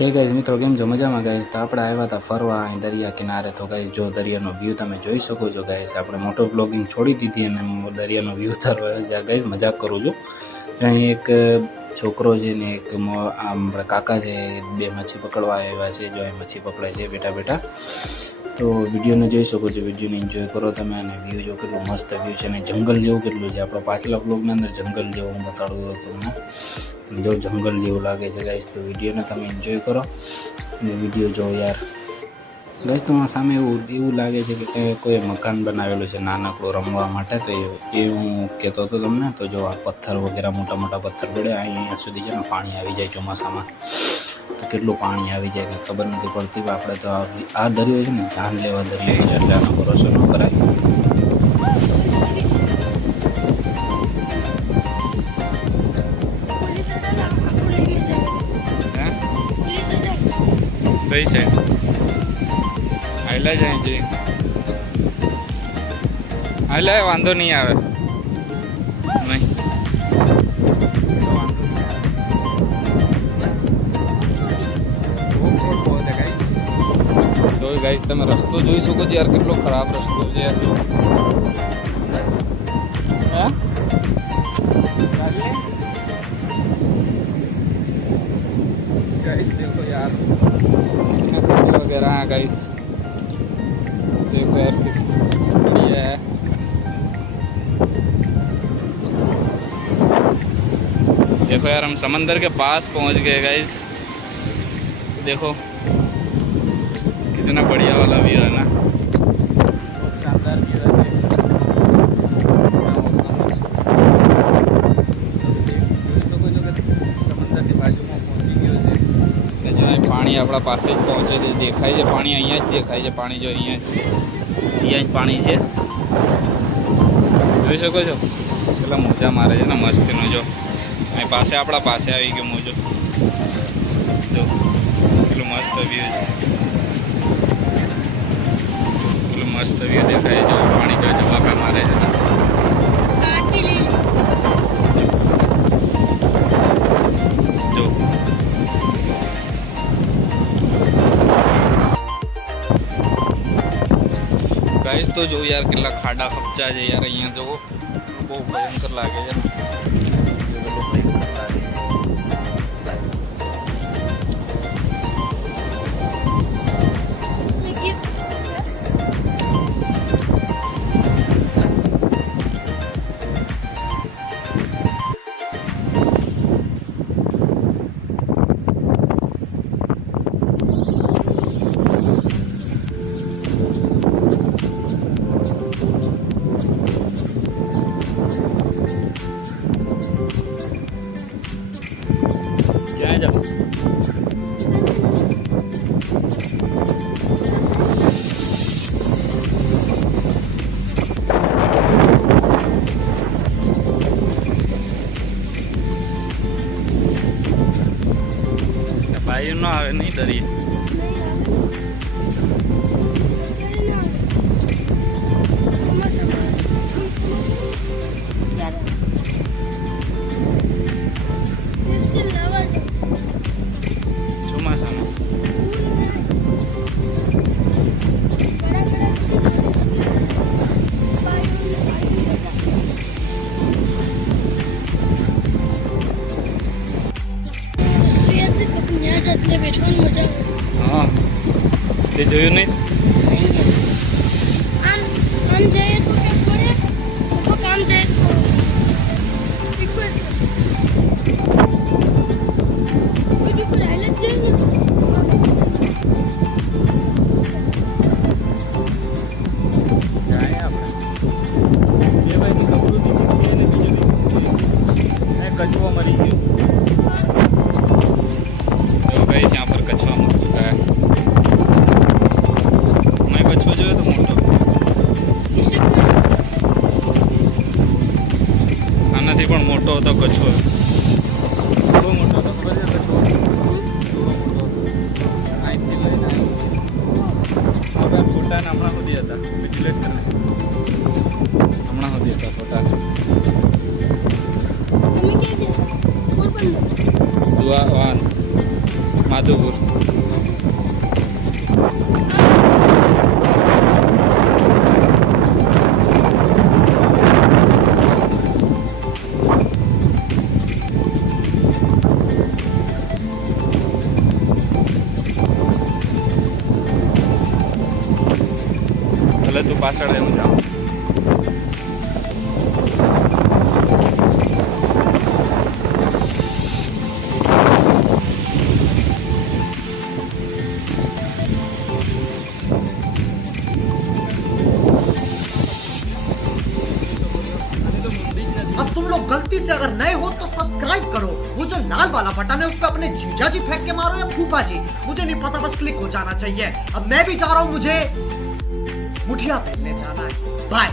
Hey guys મિત્રો કેમ છો મજામાં ગાઈઝ તો આપણે આવ્યા હતા ફરવા અહીં દરિયા કિનારે તો ગાઈઝ જો દરિયાનો વ્યૂ તમે જોઈ શકો છો ગાઈઝ આપણે મોટો બ્લોગિંગ છોડી દીધી અને દરિયાનો વ્યૂ ઉતારવા છે ગાઈઝ મજાક કરું છું અહીં એક છોકરો છે ને એક આપણા કાકા છે બે મચ્છી પકડવા આવ્યા છે જો અહીં મચ્છી પકડે છે બેઠા બેઠા તો વિડીયોને જોઈ શકો છો વિડીયોને એન્જોય કરો તમે અને વ્યૂ જો કેટલું મસ્ત વ્યૂ છે અને જંગલ જેવું કેટલું છે આપણો પાછલા બ્લોગની અંદર જંગલ જેવું હું બતાડું તમને જો જંગલ જેવું લાગે છે ગાઈસ તો વિડીયોને તમે એન્જોય કરો અને વિડીયો જો યાર ગાઈસ તો સામે એવું લાગે છે કે કોઈ મકાન બનાવેલું છે નાનકડું રમવા માટે તો એ હું કહેતો હતો તમને તો જો આ પથ્થર વગેરે મોટા મોટા પથ્થર પડે અહીંયા સુધી છે ને પાણી આવી જાય ચોમાસામાં તો કેટલું પાણી આવી જાય કંઈ ખબર નથી પડતી આપણે તો આ દરિયો છે ને જાન લેવા દરિયો છે એટલે આનો ભરોસો ન કરાય કઈ છે આયલા જાય છે આયલા વાંધો નહીં આવે નહીં તો ગાઈસ તમે રસ્તો જોઈ શકો છો યાર કેટલો ખરાબ રસ્તો છે યાર જો હા गाइस देखो यार वगैरह है गाइस देखो यार कितना बढ़िया है देखो यार हम समंदर के पास पहुंच गए गाइस देखो कितना बढ़िया वाला व्यू है ना बहुत शानदार व्यू है पानी अपना पास ज पहुँचे देखाय है पानी अँ ज देखाय है पानी जो अँ पानी है જોઈ શકો છો પેલા મોજા મારે છે ને મસ્તીનો જો અહીં પાસે આપણા પાસે આવી ગયો મોજો જો કેટલું મસ્ત વ્યૂ છે કેટલું મસ્ત વ્યૂ દેખાય છે પાણી જો જવાકા મારે છે જો गाइस तो जो यार કેટલા ખાડા ખપચા છે યાર અહીંયા જો બહુ ભયંકર લાગે છે क्या जाओ भाई ना आवे नहीं डरिए हाँ ते જોયું નહીં આમ જઈએ તો કે પડે તો કામ જાય તો બીજું કોઈ હાલત જોઈએ ને જાય આપણે એ ભાઈ કપડું દીધું કચવો મરી ગયો तो गाइस यहाँ पर कछुआ मर चुका है मैं कछुआ जो है तो मोटो आना थी पण मोटो होता कछुआ बહુ મોટો હતો ખબર છે કછુઓ અહીંથી લઈને હવે ફોટા હમણાં સુધી હતા ડિલેટ કરીને હમણાં સુધી હતા ફોટા તમે કે છે પોરબંદર દુઆ વાન માધુપુર. ભલે તું પાછળ એમ જાઓ. अब तुम लोग गलती से अगर नए हो तो सब्सक्राइब करो, वो जो लाल वाला बटन है उस पर अपने जीजा जी फेंक के मारो या फूफा जी, मुझे नहीं पता, बस क्लिक हो जाना चाहिए. अब मैं भी जा रहा हूँ, मुझे मुठिया पहनने जाना है. बाय.